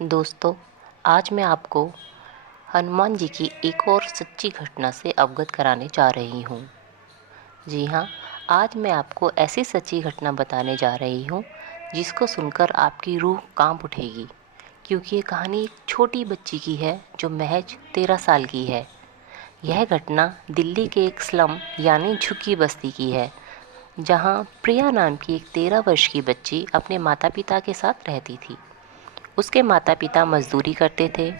दोस्तों, आज मैं आपको हनुमान जी की एक और सच्ची घटना से अवगत कराने जा रही हूँ। जी हाँ, आज मैं आपको ऐसी सच्ची घटना बताने जा रही हूँ जिसको सुनकर आपकी रूह कांप उठेगी, क्योंकि ये कहानी एक छोटी बच्ची की है जो महज 13 साल की है। यह घटना दिल्ली के एक स्लम यानी झुग्गी बस्ती की है, जहाँ प्रिया नाम की एक 13 वर्ष की बच्ची अपने माता पिता के साथ रहती थी। उसके माता पिता मजदूरी करते थे।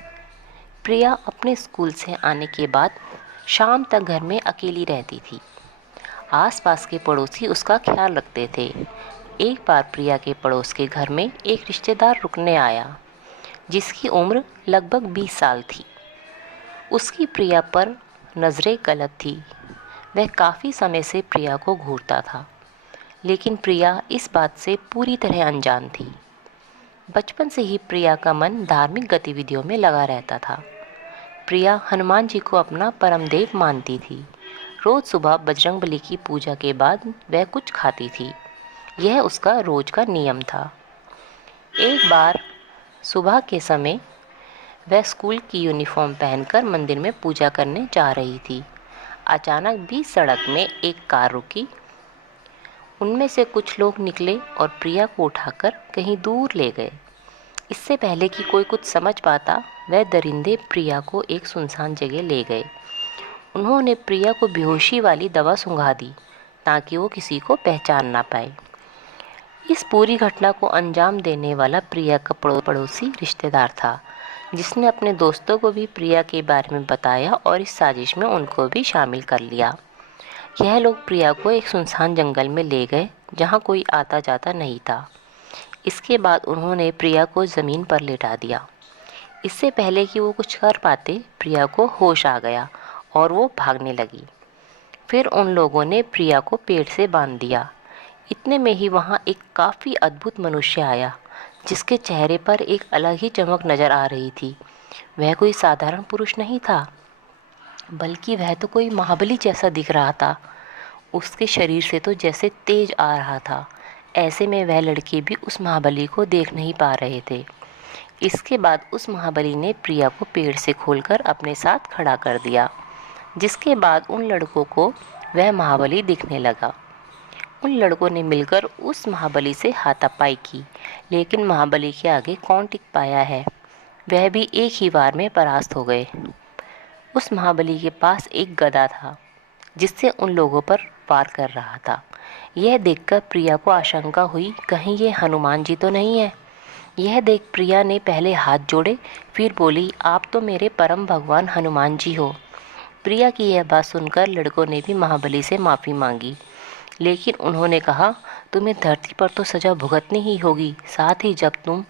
प्रिया अपने स्कूल से आने के बाद शाम तक घर में अकेली रहती थी। आसपास के पड़ोसी उसका ख्याल रखते थे। एक बार प्रिया के पड़ोस के घर में एक रिश्तेदार रुकने आया, जिसकी उम्र लगभग 20 साल थी। उसकी प्रिया पर नज़रें गलत थी। वह काफ़ी समय से प्रिया को घूरता था, लेकिन प्रिया इस बात से पूरी तरह अनजान थी। बचपन से ही प्रिया का मन धार्मिक गतिविधियों में लगा रहता था। प्रिया हनुमान जी को अपना परम देव मानती थी। रोज़ सुबह बजरंगबली की पूजा के बाद वह कुछ खाती थी। यह उसका रोज का नियम था। एक बार सुबह के समय वह स्कूल की यूनिफॉर्म पहनकर मंदिर में पूजा करने जा रही थी। अचानक बीच सड़क में एक कार रुकी। उनमें से कुछ लोग निकले और प्रिया को उठाकर कहीं दूर ले गए। इससे पहले कि कोई कुछ समझ पाता, वह दरिंदे प्रिया को एक सुनसान जगह ले गए। उन्होंने प्रिया को बेहोशी वाली दवा सुंघा दी, ताकि वो किसी को पहचान ना पाए। इस पूरी घटना को अंजाम देने वाला प्रिया का पड़ोसी रिश्तेदार था, जिसने अपने दोस्तों को भी प्रिया के बारे में बताया और इस साजिश में उनको भी शामिल कर लिया। यह लोग प्रिया को एक सुनसान जंगल में ले गए, जहाँ कोई आता जाता नहीं था। इसके बाद उन्होंने प्रिया को ज़मीन पर लेटा दिया। इससे पहले कि वो कुछ कर पाते, प्रिया को होश आ गया और वो भागने लगी। फिर उन लोगों ने प्रिया को पेड़ से बांध दिया। इतने में ही वहाँ एक काफ़ी अद्भुत मनुष्य आया, जिसके चेहरे पर एक अलग ही चमक नज़र आ रही थी। वह कोई साधारण पुरुष नहीं था, बल्कि वह तो कोई महाबली जैसा दिख रहा था। उसके शरीर से तो जैसे तेज आ रहा था। ऐसे में वह लड़के भी उस महाबली को देख नहीं पा रहे थे। इसके बाद उस महाबली ने प्रिया को पेड़ से खोलकर अपने साथ खड़ा कर दिया, जिसके बाद उन लड़कों को वह महाबली दिखने लगा। उन लड़कों ने मिलकर उस महाबली से हाथापाई की, लेकिन महाबली के आगे कौन टिक पाया है। वह भी एक ही बार में परास्त हो गए। उस महाबली के पास एक गदा था, जिससे उन लोगों पर वार कर रहा था। यह देखकर प्रिया को आशंका हुई, कहीं ये हनुमान जी तो नहीं है। यह देख प्रिया ने पहले हाथ जोड़े, फिर बोली, आप तो मेरे परम भगवान हनुमान जी हो। प्रिया की यह बात सुनकर लड़कों ने भी महाबली से माफ़ी मांगी, लेकिन उन्होंने कहा, तुम्हें धरती पर तो सज़ा भुगतनी ही होगी, साथ ही जब तुम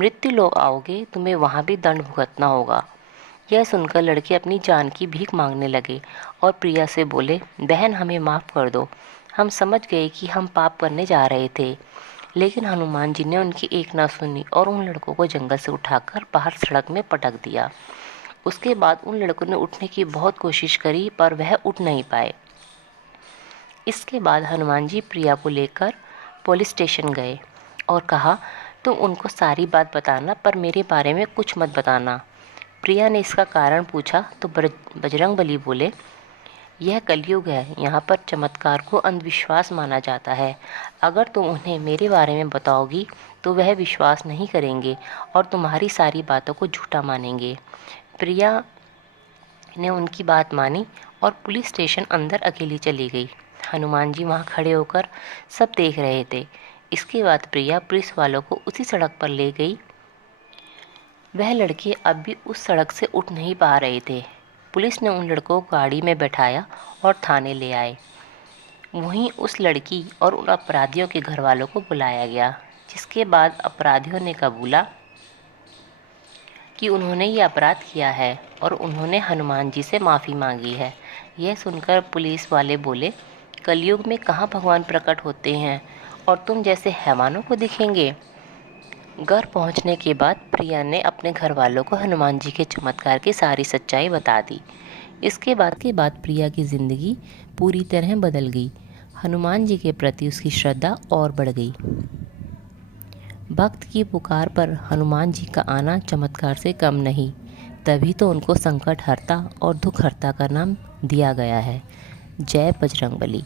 मृत्यु लोक आओगे तुम्हें वहाँ भी दंड भुगतना होगा। यह सुनकर लड़के अपनी जान की भीख मांगने लगे और प्रिया से बोले, बहन हमें माफ़ कर दो, हम समझ गए कि हम पाप करने जा रहे थे। लेकिन हनुमान जी ने उनकी एक ना सुनी और उन लड़कों को जंगल से उठाकर बाहर सड़क में पटक दिया। उसके बाद उन लड़कों ने उठने की बहुत कोशिश करी, पर वह उठ नहीं पाए। इसके बाद हनुमान जी प्रिया को लेकर पुलिस स्टेशन गए और कहा, तुम उनको सारी बात बताना, पर मेरे बारे में कुछ मत बताना। प्रिया ने इसका कारण पूछा तो बजरंगबली बोले, यह कलयुग है, यहाँ पर चमत्कार को अंधविश्वास माना जाता है। अगर तुम उन्हें मेरे बारे में बताओगी तो वह विश्वास नहीं करेंगे और तुम्हारी सारी बातों को झूठा मानेंगे। प्रिया ने उनकी बात मानी और पुलिस स्टेशन अंदर अकेली चली गई। हनुमान जी वहाँ खड़े होकर सब देख रहे थे। इसके बाद प्रिया पुलिस वालों को उसी सड़क पर ले गई। वह लड़के अब भी उस सड़क से उठ नहीं पा रहे थे। पुलिस ने उन लड़कों को गाड़ी में बैठाया और थाने ले आए। वहीं उस लड़की और उन अपराधियों के घर वालों को बुलाया गया, जिसके बाद अपराधियों ने कबूला कि उन्होंने ये अपराध किया है और उन्होंने हनुमान जी से माफ़ी मांगी है। यह सुनकर पुलिस वाले बोले, कलयुग में कहाँ भगवान प्रकट होते हैं और तुम जैसे हैवानों को दिखेंगे। घर पहुंचने के बाद प्रिया ने अपने घर वालों को हनुमान जी के चमत्कार की सारी सच्चाई बता दी। इसके बाद प्रिया की ज़िंदगी पूरी तरह बदल गई। हनुमान जी के प्रति उसकी श्रद्धा और बढ़ गई। भक्त की पुकार पर हनुमान जी का आना चमत्कार से कम नहीं, तभी तो उनको संकट हरता और दुख हरता का नाम दिया गया है। जय बजरंगबली।